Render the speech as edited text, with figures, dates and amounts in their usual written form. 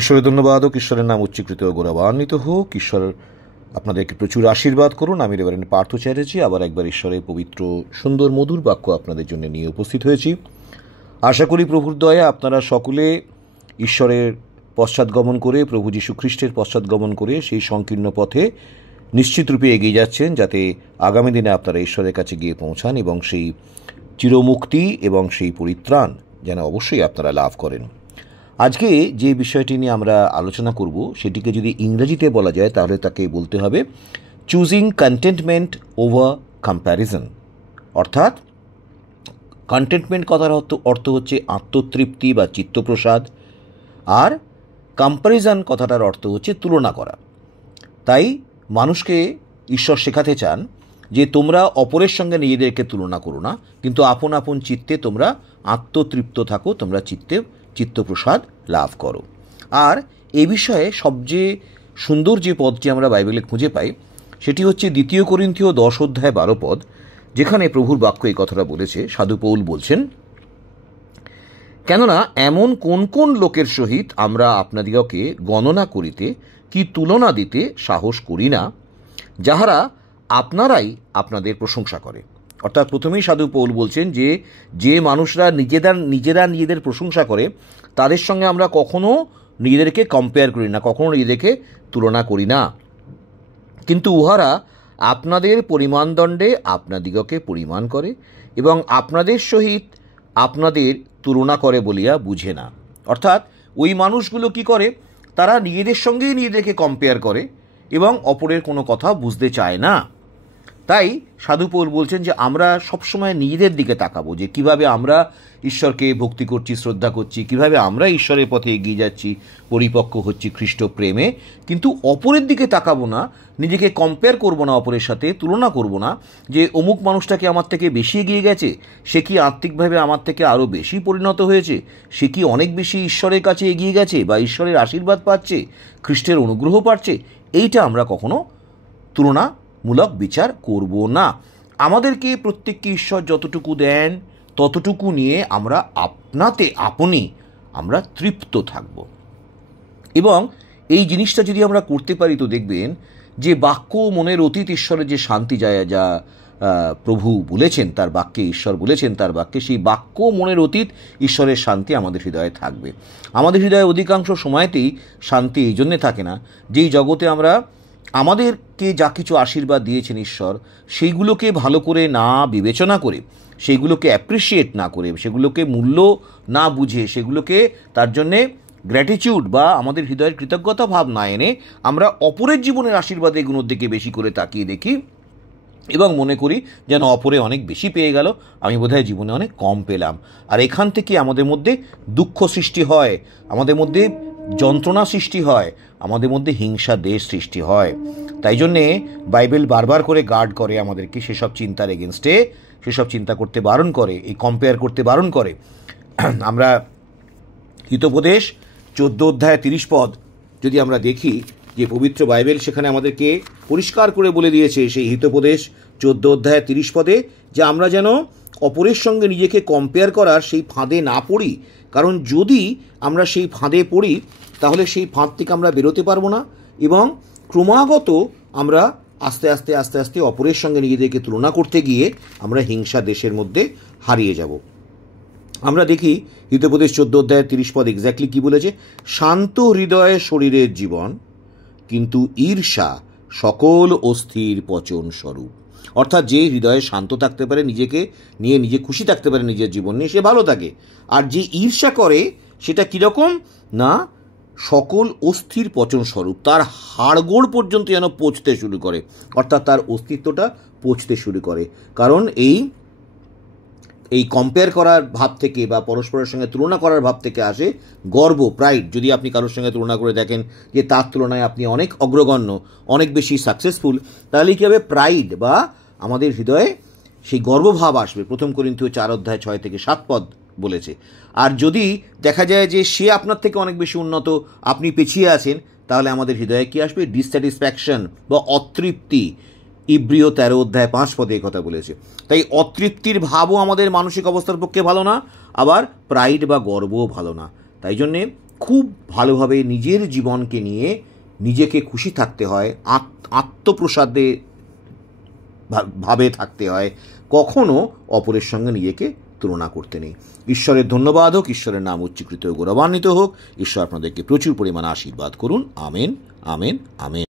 ঈশ্বরের ধন্যবাদ হোক, ঈশ্বরের নাম উচ্চীকৃত ও গৌরবান্বিত হোক। ঈশ্বর আপনাদেরকে প্রচুর আশীর্বাদ করুন। আমি রেভারেন্ড পার্থ চ্যাটার্জি আবার একবার ঈশ্বরের পবিত্র সুন্দর মধুর বাক্য আপনাদের জন্য নিয়ে উপস্থিত হয়েছি। আশা করি প্রভুর দয়া আপনারা সকলে ঈশ্বরের পশ্চাৎগমন করে, প্রভু যীশু খ্রিস্টের পশ্চাৎগমন করে সেই সংকীর্ণ পথে নিশ্চিতরূপে এগিয়ে যাচ্ছেন, যাতে আগামী দিনে আপনারা ঈশ্বরের কাছে গিয়ে পৌঁছান এবং সেই চিরমুক্তি এবং সেই পরিত্রাণ যেন অবশ্যই আপনারা লাভ করেন। আজকে যে বিষয়টি নিয়ে আমরা আলোচনা করব সেটিকে যদি ইংরেজিতে বলা যায় তাহলে তাকে বলতে হবে চুজিং কন্টেন্টমেন্ট ওভার কম্প্যারিজন। অর্থাৎ কন্টেন্টমেন্ট কথার অর্থ হচ্ছে আত্মতৃপ্তি বা চিত্তপ্রসাদ, আর কম্প্যারিজন কথাটার অর্থ হচ্ছে তুলনা করা। তাই মানুষকে ঈশ্বর শেখাতে চান যে তোমরা অপরের সঙ্গে নিজেদেরকে তুলনা করো না, কিন্তু আপন আপন চিত্তে তোমরা আত্মতৃপ্ত থাকো, তোমরা চিত্তপ্রসাদ লাভ করো। আর এ বিষয়ে সবচেয়ে সুন্দর যে পদটি আমরা বাইবেলে খুঁজে পাই সেটি হচ্ছে 2 করিন্থীয় 10 অধ্যায় 12 পদ, যেখানে প্রভুর বাক্য এই কথাটা বলেছে। সাধু পৌল বলছেন, কেননা এমন কোন কোন লোকের সহিত আমরা আপনাদিগকে গণনা করিতে কি তুলনা দিতে সাহস করি না, যাহারা আপনারাই আপনাদের প্রশংসা করে। অর্থাৎ প্রথমেই সাধু পৌল বলছেন যে মানুষরা নিজেদের প্রশংসা করে তাদের সঙ্গে আমরা কখনো নিজেদেরকে কম্পেয়ার করি না, কখনো নিজেদেরকে তুলনা করি না, কিন্তু উহারা আপনাদের পরিমাণদণ্ডে আপনাদিগকে পরিমাণ করে এবং আপনাদের সহিত আপনাদের তুলনা করে বলিয়া বুঝে না। অর্থাৎ ওই মানুষগুলো কি করে, তারা নিজেদের সঙ্গেই নিজেদেরকে কম্পেয়ার করে এবং অপরের কোনো কথা বুঝতে চায় না। তাই সাধু পৌল বলছেন যে আমরা সবসময় নিজেদের দিকে তাকাবো, যে কিভাবে আমরা ঈশ্বরকে ভক্তি করছি, শ্রদ্ধা করছি, কিভাবে আমরা ঈশ্বরের পথে এগিয়ে যাচ্ছি, পরিপক্ক হচ্ছি খ্রিস্ট প্রেমে, কিন্তু অপরের দিকে তাকাবো না, নিজেকে কম্পেয়ার করবো না, অপরের সাথে তুলনা করব না যে অমুক মানুষটাকে আমার থেকে বেশি এগিয়ে গেছে, সে কি আত্মিকভাবে আমার থেকে আরও বেশি পরিণত হয়েছে, সে কি অনেক বেশি ঈশ্বরের কাছে এগিয়ে গেছে বা ঈশ্বরের আশীর্বাদ পাচ্ছে, খ্রিস্টের অনুগ্রহ পাচ্ছে। এইটা আমরা কখনো তুলনামূলক বিচার করব না। আমাদেরকে প্রত্যেককে ঈশ্বর যতটুকু দেন ততটুকু নিয়ে আমরা আমরা তৃপ্ত থাকব। এবং এই জিনিসটা যদি আমরা করতে পারি তো দেখবেন যে বাক্য মনের অতীত ঈশ্বরের যে শান্তি যা প্রভু বলেছেন তার বাক্যে, ঈশ্বর বলেছেন তার বাক্যে, সেই বাক্য মনের অতীত ঈশ্বরের শান্তি আমাদের হৃদয়ে থাকবে। আমাদের হৃদয়ে অধিকাংশ সময়তেই শান্তি এই জন্যে থাকে না, যেই জগতে আমরা আমাদেরকে যা কিছু আশীর্বাদ দিয়েছেন ঈশ্বর, সেইগুলোকে ভালো করে না বিবেচনা করে, সেইগুলোকে অ্যাপ্রিসিয়েট না করে, সেগুলোকে মূল্য না বুঝে, সেগুলোকে তার জন্যে গ্র্যাটিটিউড বা আমাদের হৃদয়ের কৃতজ্ঞতা ভাব না এনে আমরা অপরের জীবনের আশীর্বাদ এগুলোর দিকে বেশি করে তাকিয়ে দেখি এবং মনে করি যেন অপরে অনেক বেশি পেয়ে গেল, আমি বোধহয় জীবনে অনেক কম পেলাম। আর এখান থেকে আমাদের মধ্যে দুঃখ সৃষ্টি হয়, আমাদের মধ্যে যন্ত্রণা সৃষ্টি হয়, আমাদের মধ্যে হিংসা দেশ সৃষ্টি হয়। তাই জন্যে বাইবেল বারবার করে গার্ড করে আমাদেরকে সেসব চিন্তার এগেনস্টে, সেসব চিন্তা করতে বারণ করে, এই কম্পেয়ার করতে বারণ করে। আমরা হিতোপদেশ 14 অধ্যায় 30 পদ যদি আমরা দেখি, যে পবিত্র বাইবেল সেখানে আমাদেরকে পরিষ্কার করে বলে দিয়েছে, সেই হিতোপদেশ 14 অধ্যায় 30 পদে, যে আমরা যেন অপরের সঙ্গে নিজেকে কম্পেয়ার করার সেই ফাঁদে না পড়ি। কারণ যদি আমরা সেই ফাঁদে পড়ি তাহলে সেই ফাঁদ থেকে আমরা বেরোতে পারবো না এবং ক্রমাগত আমরা আস্তে আস্তে অপরের সঙ্গে নিজেদেরকে তুলনা করতে গিয়ে আমরা হিংসা দেশের মধ্যে হারিয়ে যাব। আমরা দেখি হিতোপদেশ 14 অধ্যায় 30 পদ এক্স্যাক্টলি কি বলেছে, শান্ত হৃদয়ে শরীরের জীবন, কিন্তু ঈর্ষা সকল অস্থির পচন স্বরূপ। অর্থাৎ যে হৃদয়ে শান্ত থাকতে পারে, নিজেকে নিয়ে নিজে খুশি থাকতে পারে, নিজের জীবন নিয়ে, সে ভালো থাকে। আর যে ঈর্ষা করে সেটা কীরকম না, সকল অস্থির পচন স্বরূপ, তার হাড়গোড় পর্যন্ত যেন পচতে শুরু করে, অর্থাৎ তার অস্তিত্বটা পচতে শুরু করে। কারণ এই কম্পেয়ার করার ভাব থেকে বা পরস্পরের সঙ্গে তুলনা করার ভাব থেকে আসে গর্ব, প্রাইড। যদি আপনি কারোর সঙ্গে তুলনা করে দেখেন যে তার তুলনায় আপনি অনেক অগ্রগণ্য, অনেক বেশি সাকসেসফুল, তাহলে কী হবে, প্রাইড বা আমাদের হৃদয়ে সেই গর্বভাব আসবে। 1 করিন্থীয় 4 অধ্যায় 6 থেকে 7 পদ বলেছে। আর যদি দেখা যায় যে সে আপনার থেকে অনেক বেশি উন্নত, আপনি পিছিয়ে আছেন, তাহলে আমাদের হৃদয়ে কি আসবে, ডিসস্যাটিসফ্যাকশন বা অতৃপ্তি। ইব্রিয় 13 অধ্যায় 5 পদে কথা বলেছে। তাই অতৃপ্তির ভাবও আমাদের মানসিক অবস্থার পক্ষে ভালো না, আবার প্রাইড বা গর্বও ভালো না। তাই জন্যে খুব ভালোভাবে নিজের জীবনকে নিয়ে নিজেকে খুশি থাকতে হয়, আত্মপ্রসাদে ভাবে থাকতে হয়, কখনো অপরের সঙ্গে নিজেকে তুলনা করতে নেই। ঈশ্বরের ধন্যবাদ হোক, ঈশ্বরের নাম উচ্চীকৃত ও গৌরবান্বিত হোক। ঈশ্বর আপনাদেরকে প্রচুর পরিমাণে আশীর্বাদ করুন। Amen, amen, amen.